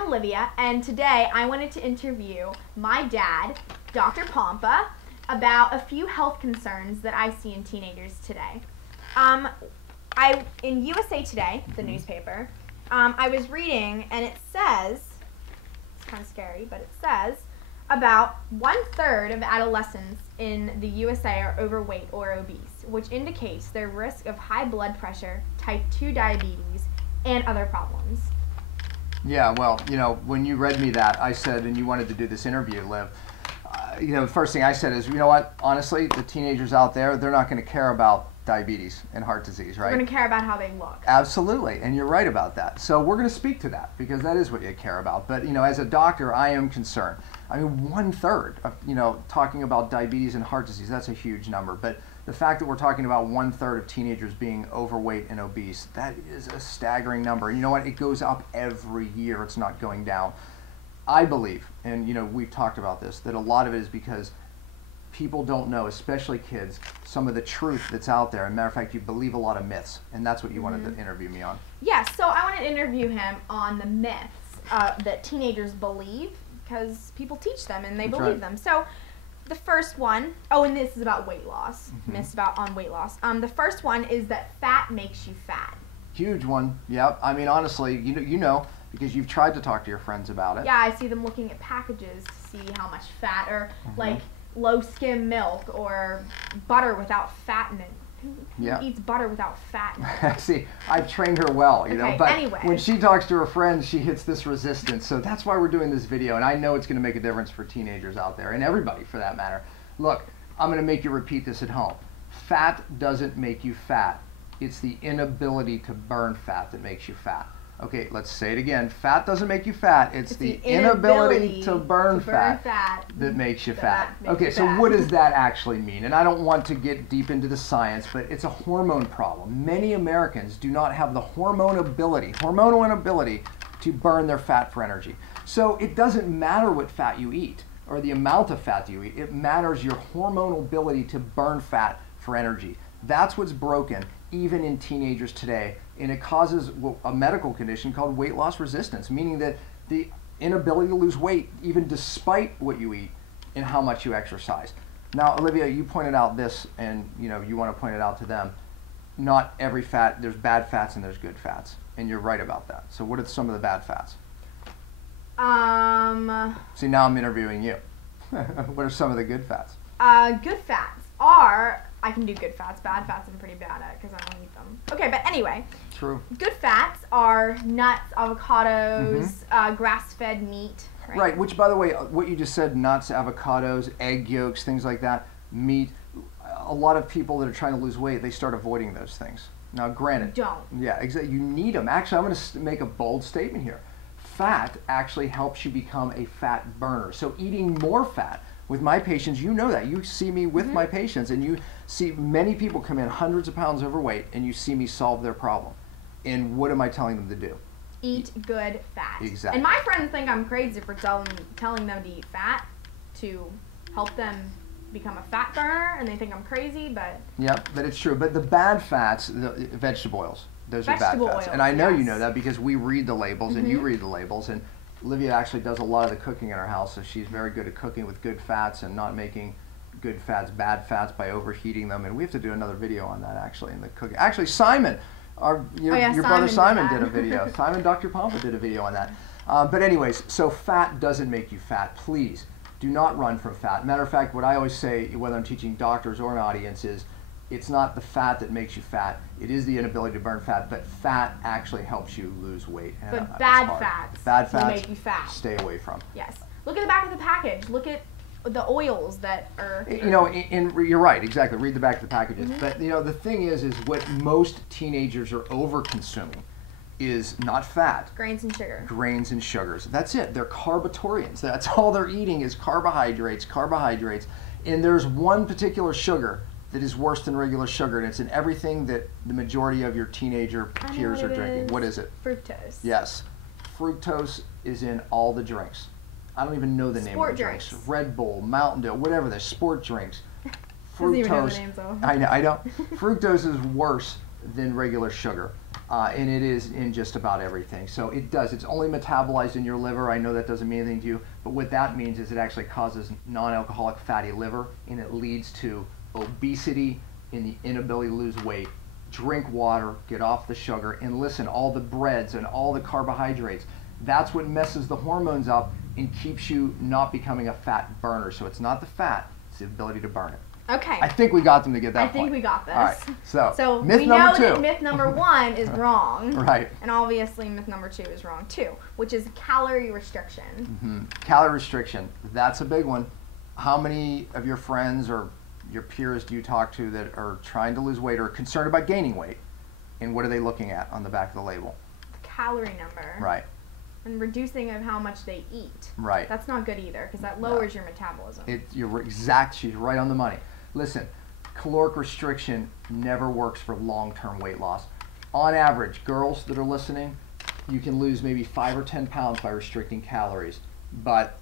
I'm Olivia, and today I wanted to interview my dad, Dr. Pompa, about a few health concerns that I see in teenagers today. In USA Today, the newspaper, I was reading, and it says, it's kind of scary, but it says about 1/3 of adolescents in the USA are overweight or obese, which indicates their risk of high blood pressure, type 2 diabetes, and other problems. Yeah, well, when you read me that, I said, and you wanted to do this interview, Liv, the first thing I said is, you know what, honestly, the teenagers out there, they're not going to care about diabetes and heart disease, right? They're going to care about how they look. Absolutely, and you're right about that. So we're going to speak to that because that is what you care about. But, as a doctor, I am concerned. I mean, 1/3 of, talking about diabetes and heart disease, that's a huge number. But the fact that we're talking about 1/3 of teenagers being overweight and obese, that is a staggering number. And you know what? It goes up every year. It's not going down. I believe, and we've talked about this, that a lot of it is because people don't know, especially kids, some of the truth that's out there. As a matter of fact, you believe a lot of myths, and that's what you wanted to interview me on. Yeah, so I want to interview him on the myths that teenagers believe, because people teach them and they believe them. So the first one, and this is about weight loss, myths on weight loss. The first one is that fat makes you fat. Huge one, yep. I mean, honestly, you know, because you've tried to talk to your friends about it. Yeah, I see them looking at packages to see how much fat, or like low skim milk, or butter without fat in it. Who eats butter without fat in it? See, I've trained her well, but anyway. When she talks to her friends, she hits this resistance. So that's why we're doing this video, and I know it's going to make a difference for teenagers out there, and everybody for that matter. Look, I'm going to make you repeat this at home. Fat doesn't make you fat. It's the inability to burn fat that makes you fat. Okay, let's say it again. Fat doesn't make you fat. It's the inability to burn fat that makes you fat. Okay, so what does that actually mean? And I don't want to get deep into the science, but it's a hormone problem. Many Americans do not have the hormonal inability to burn their fat for energy. So it doesn't matter what fat you eat or the amount of fat you eat. It matters your hormonal ability to burn fat for energy. That's what's broken even in teenagers today, and it causes a medical condition called weight loss resistance, meaning that the inability to lose weight even despite what you eat and how much you exercise. Now, Olivia, you pointed out this, and you want to point it out to them. Not every fat, there's bad fats and there's good fats, and you're right about that. So what are some of the bad fats? See, now I'm interviewing you. What are some of the good fats? Good fats are, I can do good fats. Bad fats I'm pretty bad at because I don't eat them. Okay, but anyway. True. Good fats are nuts, avocados, grass-fed meat. Right, which, by the way, what you just said, nuts, avocados, egg yolks, things like that, meat, a lot of people that are trying to lose weight, they start avoiding those things. Now, granted. Don't. Yeah, exactly. You need them. Actually, I'm going to make a bold statement here. Fat actually helps you become a fat burner. So eating more fat. With my patients, you know that. You see me with my patients, and you see many people come in hundreds of pounds overweight, and you see me solve their problem. And what am I telling them to do? Eat good fat. Exactly. And my friends think I'm crazy for telling them to eat fat to help them become a fat burner, and they think I'm crazy, but... Yep, but it's true. But the bad fats, the vegetable oils, those are bad fats. And I know you know that because we read the labels, and you read the labels, and Olivia actually does a lot of the cooking in our house, so she's very good at cooking with good fats and not making good fats bad fats by overheating them. And we have to do another video on that actually in the cooking. Actually, Simon, your brother Simon did a video. Simon, Dr. Pompa did a video on that. But anyways, so fat doesn't make you fat. Please do not run from fat. Matter of fact, what I always say, whether I'm teaching doctors or an audience, is it's not the fat that makes you fat. It is the inability to burn fat, but fat actually helps you lose weight. But bad fats will make you fat. Stay away from. Yes. Look at the back of the package. Look at the oils that are... You're right, exactly. Read the back of the packages. But, the thing is what most teenagers are over-consuming is not fat. Grains and sugar. Grains and sugars. That's it. They're carbotorians. That's all they're eating is carbohydrates. And there's one particular sugar that is worse than regular sugar, and it's in everything that the majority of your teenager peers are drinking. What is it? Fructose. Yes. Fructose is in all the drinks. I don't even know the name of the drinks. Red Bull, Mountain Dew, whatever they're sport drinks. Fructose. Doesn't even know the names though. I know. Fructose is worse than regular sugar. and it is in just about everything. So it does. It's only metabolized in your liver. I know that doesn't mean anything to you, but what that means is it actually causes non-alcoholic fatty liver, and it leads to obesity and the inability to lose weight. Drink water, get off the sugar, and listen, all the breads and all the carbohydrates, that's what messes the hormones up and keeps you not becoming a fat burner. So it's not the fat, it's the ability to burn it. Okay. I think we got them to get that point. I think we got this. All right. So myth myth number number 2. That myth number 1 is wrong. Right. And obviously myth number 2 is wrong too, which is calorie restriction. Mm-hmm. Calorie restriction. That's a big one. How many of your friends or your peers do you talk to that are trying to lose weight or concerned about gaining weight? And what are they looking at on the back of the label? The calorie number. Right. And reducing of how much they eat. Right. That's not good either, because that lowers your metabolism. She's right on the money. Listen, caloric restriction never works for long-term weight loss. On average, girls that are listening, you can lose maybe 5 or 10 pounds by restricting calories, but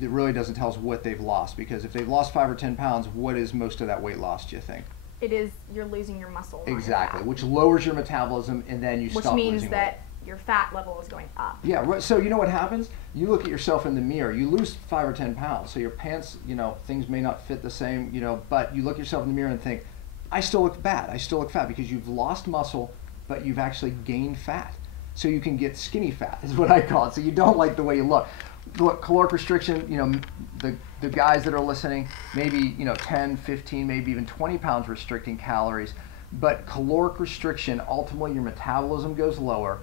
it really doesn't tell us what they've lost, because if they've lost 5 or 10 pounds, what is most of that weight loss, do you think? It is, you're losing your muscle. Exactly, which lowers your metabolism, and then you stop losing weight. Which means that your fat level is going up. Yeah, right. So you know what happens? You look at yourself in the mirror, you lose 5 or 10 pounds. So your pants, things may not fit the same, but you look at yourself in the mirror and think, I still look bad. I still look fat, because you've lost muscle, but you've actually gained fat. So you can get skinny fat, is what I call it. So you don't like the way you look. Look, caloric restriction, the guys that are listening, maybe, 10, 15, maybe even 20 pounds restricting calories. But caloric restriction, ultimately your metabolism goes lower.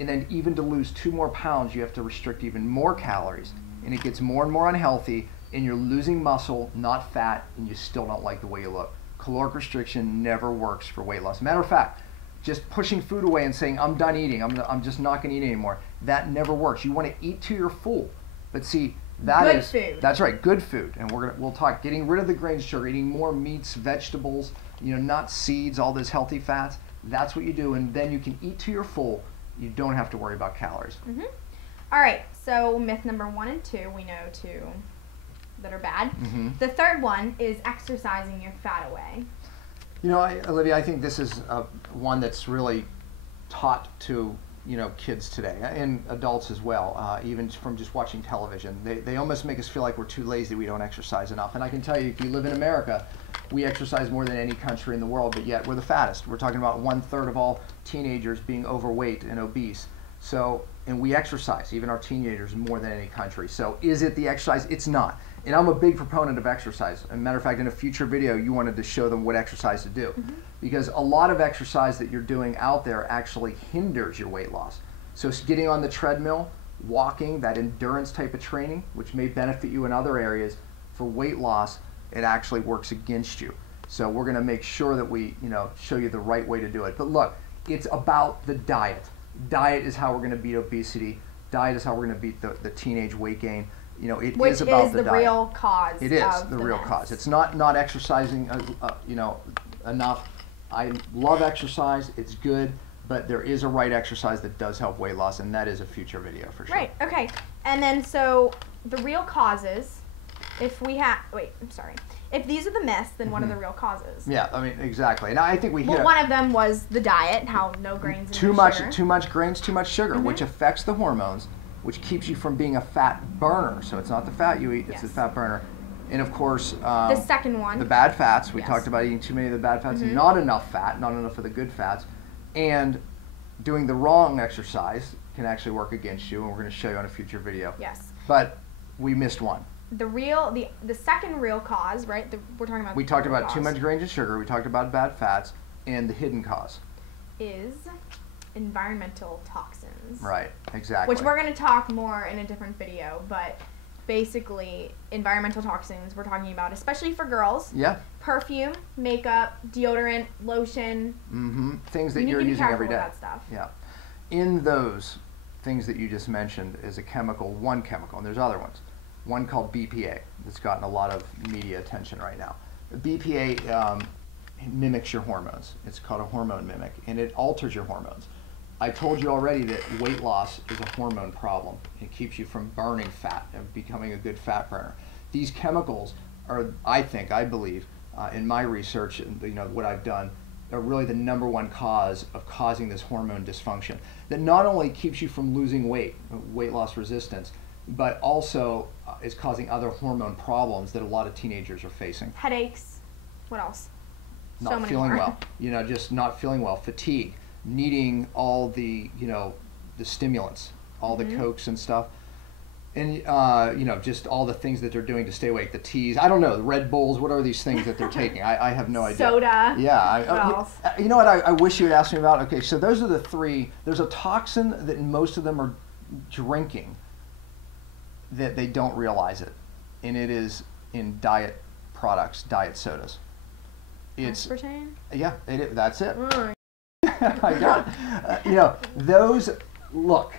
And then even to lose 2 more pounds, you have to restrict even more calories. And it gets more and more unhealthy, and you're losing muscle, not fat, and you still don't like the way you look. Caloric restriction never works for weight loss. Matter of fact, just pushing food away and saying, I'm done eating, I'm just not gonna eat anymore, that never works. You wanna eat till you're full. But see, good food. That's right, good food. And we'll talk getting rid of the grains, sugar, eating more meats, vegetables, not seeds, all those healthy fats. That's what you do, and then you can eat till you're full. You don't have to worry about calories. Mm-hmm. All right, so myth number 1 and 2, we know 2 that are bad. Mm-hmm. The third one is exercising your fat away. Olivia, I think this is one that's really taught to kids today, and adults as well, even from just watching television. They almost make us feel like we're too lazy, we don't exercise enough. And I can tell you, if you live in America, we exercise more than any country in the world, but yet we're the fattest. We're talking about 1/3 of all teenagers being overweight and obese. So, and we exercise, even our teenagers, more than any country. So is it the exercise? It's not. And I'm a big proponent of exercise. As a matter of fact, in a future video, you wanted to show them what exercise to do. Mm-hmm. Because a lot of exercise that you're doing out there actually hinders your weight loss. So it's getting on the treadmill, walking, that endurance type of training, which may benefit you in other areas, for weight loss, it actually works against you. So we're gonna make sure that we show you the right way to do it. But look, it's about the diet. Diet is how we're gonna beat obesity. Diet is how we're gonna beat the teenage weight gain. Which is about the diet. Real cause. It is of the real cause. It's not exercising, enough. I love exercise. It's good, but there is a right exercise that does help weight loss, and that is a future video for sure. Right. Okay. And then so the real causes. If these are the myths, then what are the real causes? Yeah, I mean, exactly. And I think one of them was the diet, how no grains and too much sugar. Too much grains, too much sugar, which affects the hormones, which keeps you from being a fat burner. So it's not the fat you eat, it's the fat burner. And of course, the second one, the bad fats. We talked about eating too many of the bad fats, not enough fat, not enough of the good fats, and doing the wrong exercise can actually work against you, and we're going to show you on a future video. Yes. But we missed one. The second real cause, right? We're talking about. We talked about too much grains and sugar. We talked about bad fats, and the hidden cause is environmental toxins. Right. Exactly. Which we're going to talk more in a different video, but basically environmental toxins we're talking about, especially for girls. Yeah. Perfume, makeup, deodorant, lotion. Things that you're using every day. That stuff. Yeah. In those things that you just mentioned is one chemical, and there's other ones. One called BPA that's gotten a lot of media attention right now. BPA mimics your hormones. It's called a hormone mimic, and it alters your hormones. I told you already that weight loss is a hormone problem. It keeps you from burning fat and becoming a good fat burner. These chemicals are, I believe, in my research and what I've done, are really the #1 cause of causing this hormone dysfunction that not only keeps you from losing weight, weight loss resistance, but also is causing other hormone problems that a lot of teenagers are facing. Headaches. What else? Not feeling well. Just not feeling well. Fatigue. Needing all the, the stimulants, all the Cokes and stuff. And, just all the things that they're doing to stay awake. The teas. I don't know. The Red Bulls. What are these things that they're taking? I have no idea. Soda. Yeah. What else? You know what I wish you had asked me about? Okay, so those are the 3. There's a toxin that most of them are drinking that they don't realize it. And it is in diet products, diet sodas. It's aspartame? Yeah, that's it. I got it. Those, look,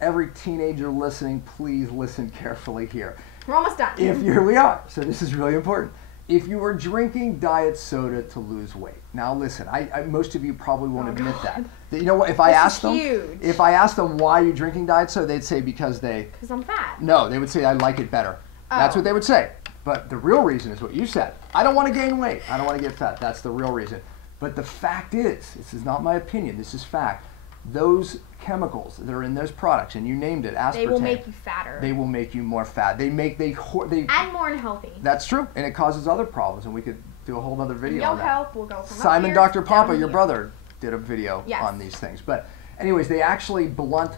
every teenager listening, please listen carefully here. We're almost done. Here we are. So this is really important. If you are drinking diet soda to lose weight, now listen, most of you probably won't admit that. You know what, if I asked them why you're drinking diet soda, they'd say because I'm fat. No, they would say I like it better. Oh. That's what they would say. But the real reason is what you said. I don't want to gain weight. I don't want to get fat. That's the real reason. But the fact is, this is not my opinion, this is fact. Those chemicals that are in those products, and you named it, aspartame. They will make you fatter. They will make you more fat. And more unhealthy. That's true, and it causes other problems, and we could do a whole other video on that. Health will go from Simon up Dr. here Pompa, down your here. brother, did a video on these things. But anyways, they actually blunt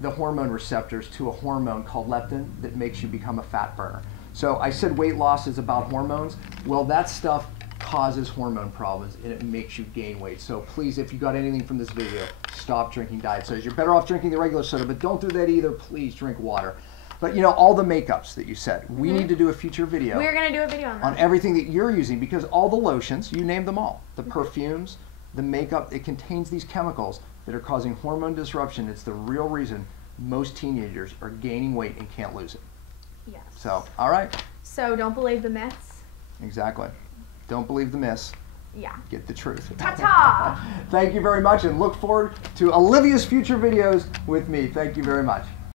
the hormone receptors to a hormone called leptin that makes you become a fat burner. So I said weight loss is about hormones. Well, that stuff causes hormone problems and it makes you gain weight. So please, if you got anything from this video, stop drinking diet sodas. You're better off drinking the regular soda, but don't do that either. Please drink water. But all the makeups that you said, we need to do a future video. We're going to do a video on that. On everything that you're using, because all the lotions, you named them all, the perfumes, the makeup, it contains these chemicals that are causing hormone disruption. It's the real reason most teenagers are gaining weight and can't lose it. Yes. So, all right. So don't believe the myths. Exactly. Don't believe the myths. Yeah. Get the truth. Ta-ta! Thank you very much, and look forward to Olivia's future videos with me. Thank you very much.